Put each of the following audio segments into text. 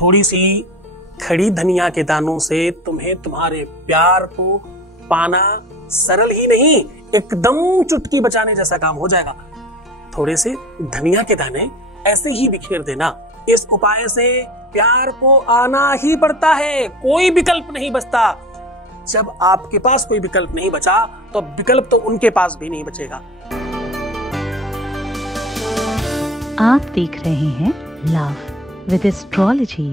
थोड़ी सी खड़ी धनिया के दानों से तुम्हें तुम्हारे प्यार को पाना सरल ही नहीं, एकदम चुटकी बचाने जैसा काम हो जाएगा। थोड़े से धनिया के दाने ऐसे ही बिखेर देना। इस उपाय से प्यार को आना ही पड़ता है, कोई विकल्प नहीं बचता। जब आपके पास कोई विकल्प नहीं बचा तो विकल्प तो उनके पास भी नहीं बचेगा। आप देख रहे हैं लव विद एस्ट्रोलॉजी।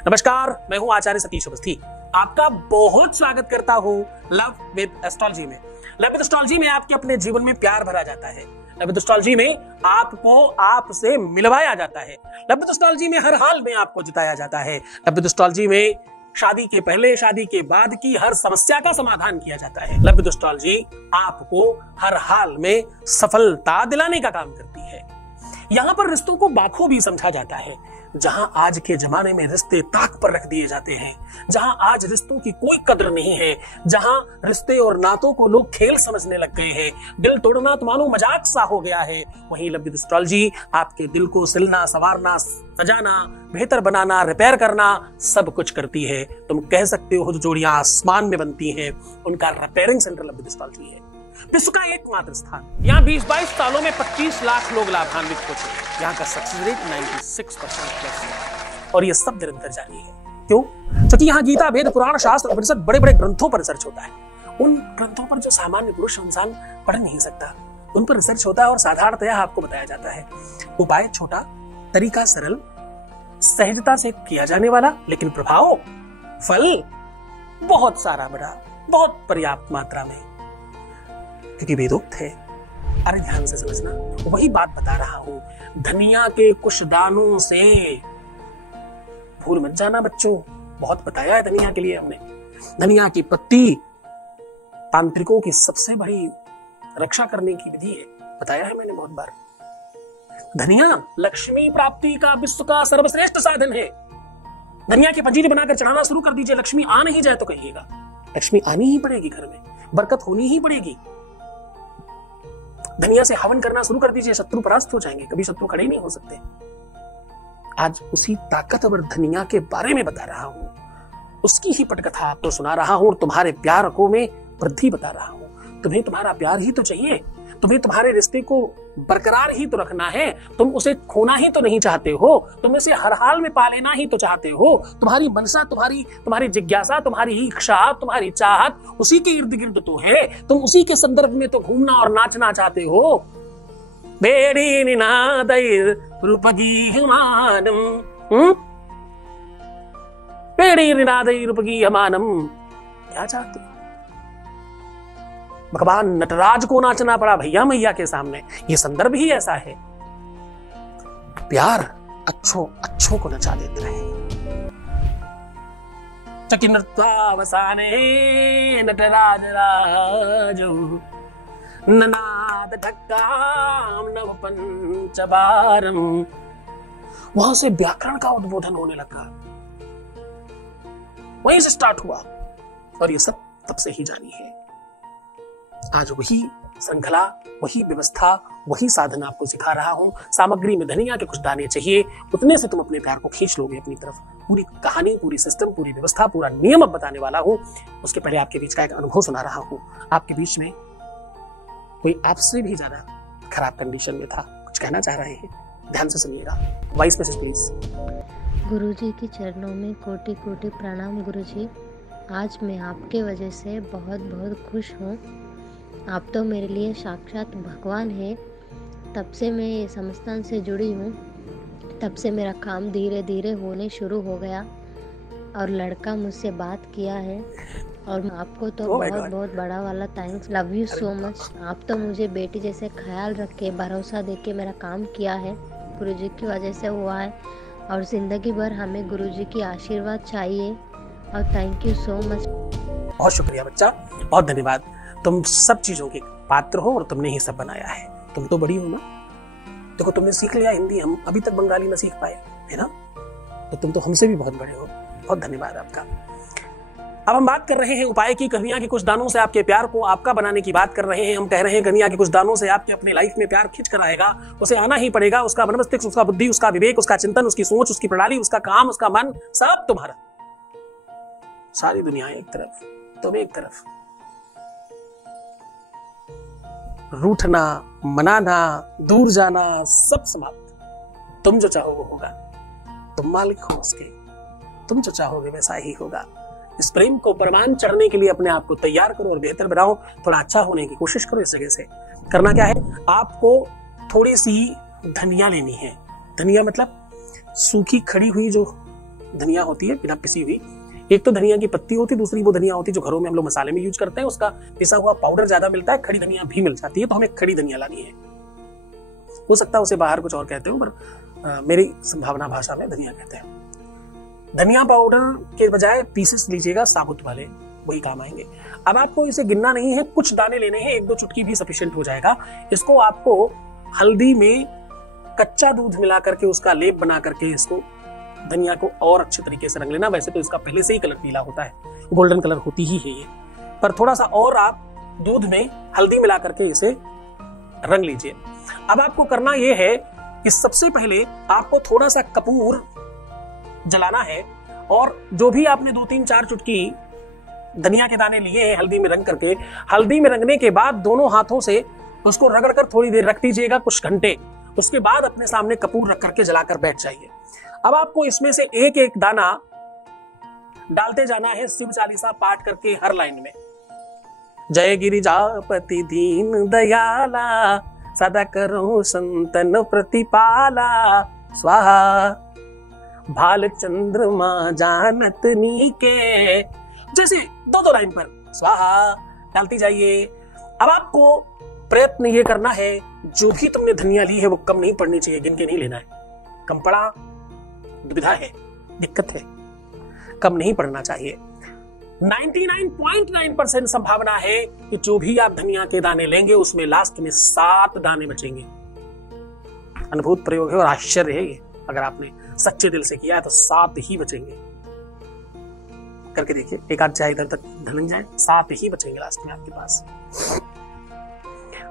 नमस्कार, मैं हूं आचार्य सतीश अवस्थी। आपका बहुत स्वागत करता हूं लव विद एस्ट्रोलॉजी में। लव विद एस्ट्रोलॉजी में आपके अपने जीवन में प्यार भरा जाता है। लव विद एस्ट्रोलॉजी में आपको आपसे मिलवाया जाता है। लव विद एस्ट्रोलॉजी में हर हाल में आपको जिताया जाता है। लव विद एस्ट्रोलॉजी में शादी के पहले, शादी के बाद की हर समस्या का समाधान किया जाता है। लव विद एस्ट्रोलॉजी आपको हर हाल में सफलता दिलाने का काम करती है। यहाँ पर रिश्तों को बाखूबी भी समझा जाता है। जहां आज के जमाने में रिश्ते ताक पर रख दिए जाते हैं, जहां आज रिश्तों की कोई कदर नहीं है, जहां रिश्ते और नातों को लोग खेल समझने लग गए हैं, दिल तोड़ना तो मानो मजाक सा हो गया है, वहीं लव विद एस्ट्रोलॉजी आपके दिल को सिलना, संवारना, सजाना, बेहतर बनाना, रिपेयर करना सब कुछ करती है। तुम कह सकते हो जो जोड़ियां आसमान में बनती हैं उनका repairing centre love with astrology है। विश्व का एकमात्र स्थान। यहाँ 20-22 सालों में 25 लाख लोग लाभान्वित हो चुके। यहाँ का सक्सेस रेट 96% प्लस है और ये सब निरंतर जारी है। क्यों? क्योंकि यहाँ गीता, वेद, पुराण, शास्त्र, उपनिषद बड़े बड़े ग्रंथों पर रिसर्च होता है। उन ग्रंथों पर जो सामान्य पुरुष इंसान पढ़ नहीं सकता, उन पर रिसर्च होता है और साधारणतया आपको बताया जाता है। उपाय छोटा, तरीका सरल, सहजता से किया जाने वाला, लेकिन प्रभाव, फल बहुत सारा बड़ा, बहुत पर्याप्त मात्रा में, क्योंकि वेदोक्त है। अरे ध्यान से समझना, वही बात बता रहा हूं। धनिया के कुछ दानों से भूल मत जाना बच्चों, बहुत बताया है धनिया के लिए हमने। धनिया की पत्ती तांत्रिकों की सबसे बड़ी रक्षा करने की विधि है, बताया है मैंने बहुत बार। धनिया लक्ष्मी प्राप्ति का विश्व का सर्वश्रेष्ठ साधन है। धनिया की पंजीरी बनाकर चढ़ाना शुरू कर दीजिए। लक्ष्मी आ नहीं जाए तो कहिएगा, लक्ष्मी आनी ही पड़ेगी, घर में बरकत होनी ही पड़ेगी। धनिया से हवन करना शुरू कर दीजिए, शत्रु परास्त हो जाएंगे, कभी शत्रु खड़े नहीं हो सकते। आज उसी ताकतवर धनिया के बारे में बता रहा हूं, उसकी ही पटकथा आपको सुना रहा हूं और तुम्हारे प्यार को में वृद्धि बता रहा हूं। तुम्हें तुम्हारा प्यार ही तो चाहिए, तुम्हें तुम्हारे रिश्ते को बरकरार ही तो रखना है, तुम उसे खोना ही तो नहीं चाहते हो, तुम इसे हर हाल में पा लेना ही तो चाहते हो। तुम्हारी मनसा, तुम्हारी जिज्ञासा, तुम्हारी इच्छा, तुम्हारी चाहत उसी के इर्द गिर्द तो है। तुम उसी के संदर्भ में तो घूमना और नाचना चाहते हो। बेड़ी निनादैर रूपगी हमानम, बेड़ी निनादैर रूपगी हमानम, क्या चाहते हो? भगवान नटराज को नाचना पड़ा भैया मैया के सामने, ये संदर्भ ही ऐसा है। प्यार अच्छों को नचा देते रहे। चकिनृत्वावसाने नटराज राजो ननाद ढक्काम नव पंचबारम। वहां से व्याकरण का उद्बोधन होने लगा, वहीं से स्टार्ट हुआ और ये सब तब से ही जारी है। आज वही श्रृंखला, वही व्यवस्था, वही साधन आपको सिखा रहा हूं। सामग्री में धनिया के कुछ दाने चाहिए, उतने से तुम अपने प्यार को खींच लोगे अपनी तरफ। पूरी कहानी, पूरी सिस्टम, पूरी व्यवस्था, पूरा नियम अब बताने वाला हूं। उसके पहले आपके बीच का एक अनुभव सुना रहा हूं। आपके बीच में कोई आपसे भी ज्यादा खराब कंडीशन में था, कुछ कहना चाह रहे हैं, ध्यान से सुनिएगा। Voice message please. गुरुजी के चरणों में कोटि कोटि प्रणाम। गुरुजी, आज मैं आपके वजह से बहुत बहुत खुश हूँ। आप तो मेरे लिए साक्षात भगवान है। तब से मैं ये संस्थान से जुड़ी हूँ, तब से मेरा काम धीरे धीरे होने शुरू हो गया और लड़का मुझसे बात किया है। और आपको तो बहुत बहुत बड़ा वाला thanks, love you so much. आप तो मुझे बेटी जैसे ख्याल रख के, भरोसा दे के मेरा काम किया है, गुरुजी की वजह से हुआ है। और ज़िंदगी भर हमें गुरुजी की आशीर्वाद चाहिए और थैंक यू सो मच। बहुत शुक्रिया बच्चा, बहुत धन्यवाद। तुम सब चीजों के पात्र हो और तुमने ही सब बनाया है। तुम तो बड़ी हो ना, देखो तुमने सीख लिया हिंदी, हम अभी तक बंगाली ना सीख पाए, है ना? तो तुम तो हमसे भी बहुत बड़े हो। बहुत धन्यवाद आपका। अब हम बात कर रहे हैं उपाय की। कन्या के कुछ दानों से आपके प्यार को आपका बनाने की बात कर रहे हैं। हम कह रहे हैं कन्या के कुछ दानों से आपके अपने लाइफ में प्यार खींच कर आएगा। उसे आना ही पड़ेगा। उसका मन मस्तिष्क, उसका बुद्धि, उसका विवेक, उसका चिंतन, उसकी सोच, उसकी प्रणाली, उसका काम, उसका मन, सब तुम्हारा। सारी दुनिया एक तरफ, तुम एक तरफ। रूठना, मनाना, दूर जाना, सब समाप्त। तुम जो चाहो वो होगा। तुम मालिक हो उसके। तुम जो चाहोगे वैसा ही होगा। इस प्रेम को परवान चढ़ने के लिए अपने आप को तैयार करो और बेहतर बनाओ। थोड़ा अच्छा होने की कोशिश करो। इस जगह से करना क्या है, आपको थोड़ी सी धनिया लेनी है। धनिया मतलब सूखी खड़ी हुई जो धनिया होती है, बिना पिसी हुई। एक तो धनिया की पत्ती होती है, दूसरी वो धनिया होती है जो घरों में हम लोग मसाले में यूज करते हैं। उसका पिसा हुआ पाउडर ज्यादा मिलता है, खड़ी धनिया भी मिल जाती है। तो हमें खड़ी धनिया लानी है। हो सकता है उसे बाहर कुछ और कहते हो, पर मेरी संभावना भाषा में धनिया कहते हैं। धनिया पाउडर के बजाय पीसेस लीजिएगा साबुत वाले, वही काम आएंगे। अब आपको इसे गिनना नहीं है, कुछ दाने लेने हैं, 1-2 चुटकी भी सफिशिएंट हो जाएगा। इसको आपको हल्दी में कच्चा दूध मिला करके उसका लेप बना करके इसको धनिया को और अच्छे तरीके से रंग लेना। वैसे तो इसका पहले से ही कलर पीला होता है, गोल्डन कलर होती ही है ये, पर थोड़ा सा और आप दूध में हल्दी मिला करके इसे रंग लीजिए। अब आपको करना यह है कि सबसे पहले आपको थोड़ा सा कपूर जलाना है और जो भी आपने 2-3-4 चुटकी धनिया के दाने लिए हैं हल्दी में रंग करके, हल्दी में रंगने के बाद दोनों हाथों से उसको रगड़ कर थोड़ी देर रख दीजिएगा, कुछ घंटे। उसके बाद अपने सामने कपूर रख करके जलाकर बैठ जाइए। अब आपको इसमें से एक एक दाना डालते जाना है, शिव चालीसा पाठ करके हर लाइन में। जय गिरिजापति दीन दयाला, सदा करो संतन प्रतिपाला, स्वाहा भाल चंद्रमा जानत नीके। जैसे 2-2 लाइन पर स्वाहा डालती जाइए। अब आपको प्रयत्न ये करना है, जो भी तुमने धनिया ली है वो कम नहीं पड़नी चाहिए, गिन के नहीं लेना है। कम पड़ा दुविधा है, दिक्कत है, कम नहीं पड़ना चाहिए। 99.9% संभावना है कि जो भी आप धनिया के दाने लेंगे उसमें लास्ट में 7 दाने बचेंगे। अद्भुत प्रयोग है और आश्चर्य है ये। अगर आपने सच्चे दिल से किया है तो 7 ही बचेंगे। करके देखिए, एक आध चाहे इधर तक ढलक जाए, 7 ही बचेंगे लास्ट में आपके पास।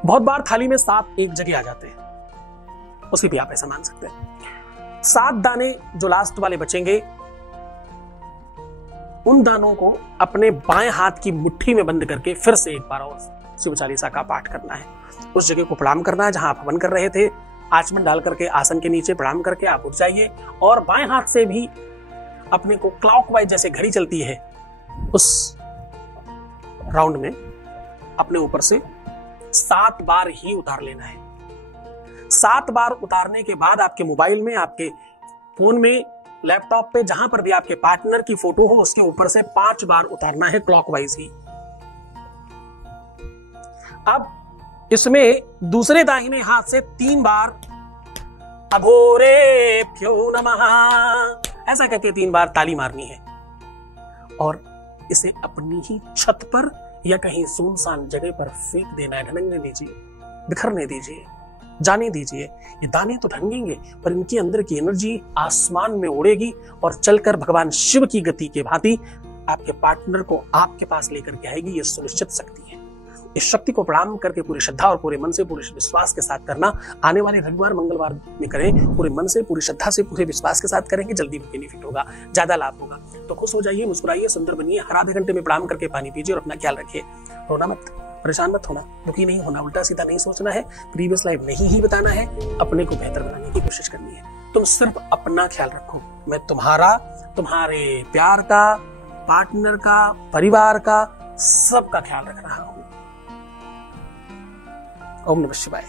बहुत बार थाली में 7 एक जगह आ जाते हैं, उसकी भी आप ऐसा मान सकते हैं। 7 दाने जो लास्ट वाले बचेंगे, उन दानों को अपने बाएं हाथ की मुट्ठी में बंद करके फिर से एक बार और शिव चालीसा का पाठ करना है। उस जगह को प्रणाम करना है जहां आप हवन कर रहे थे। आचमन डाल करके आसन के नीचे प्रणाम करके आप उठ जाइए और बाएं हाथ से भी अपने को क्लॉकवाइज, जैसे घड़ी चलती है उस राउंड में, अपने ऊपर से 7 बार ही उतार लेना है। 7 बार उतारने के बाद आपके मोबाइल में, आपके फोन में, लैपटॉप पे, जहां पर भी आपके पार्टनर की फोटो हो उसके ऊपर से 5 बार उतारना है, क्लॉकवाइज ही। अब इसमें दूसरे दाहिने हाथ से 3 बार अघोरेभ्यो नमः ऐसा कहके 3 बार ताली मारनी है और इसे अपनी ही छत पर या कहीं सुनसान जगह पर फेंक देना है। ढनकने दीजिए, बिखरने दीजिए, जाने दीजिए। ये दाने तो ढंगेंगे पर इनके अंदर की एनर्जी आसमान में उड़ेगी और चलकर भगवान शिव की गति के भांति आपके पार्टनर को आपके पास लेकर के आएगी। ये सुनिश्चित शक्ति है। इस शक्ति को प्रणाम करके पूरी श्रद्धा और पूरे मन से, पूरे विश्वास के साथ करना। आने वाले रविवार मंगलवार में करें, पूरे मन से, पूरी श्रद्धा से, पूरे विश्वास के साथ करेंगे, जल्दी बेनिफिट होगा, ज्यादा लाभ होगा। तो खुश हो जाइए, मुस्कुराइए, सुंदर बनिए। हर आधे घंटे में प्रणाम करके पानी पीजिए और अपना ख्याल रखिए। रोना मत, परेशान मत होना, दुखी नहीं होना, उल्टा सीधा नहीं सोचना है, प्रीवियस लाइफ नहीं ही बताना है, अपने को बेहतर बनाने की कोशिश करनी है। तुम सिर्फ अपना ख्याल रखो। मैं तुम्हारा, तुम्हारे प्यार का, पार्टनर का, परिवार का, सबका ख्याल रख रहा हूं। ओम नमः शिवाय।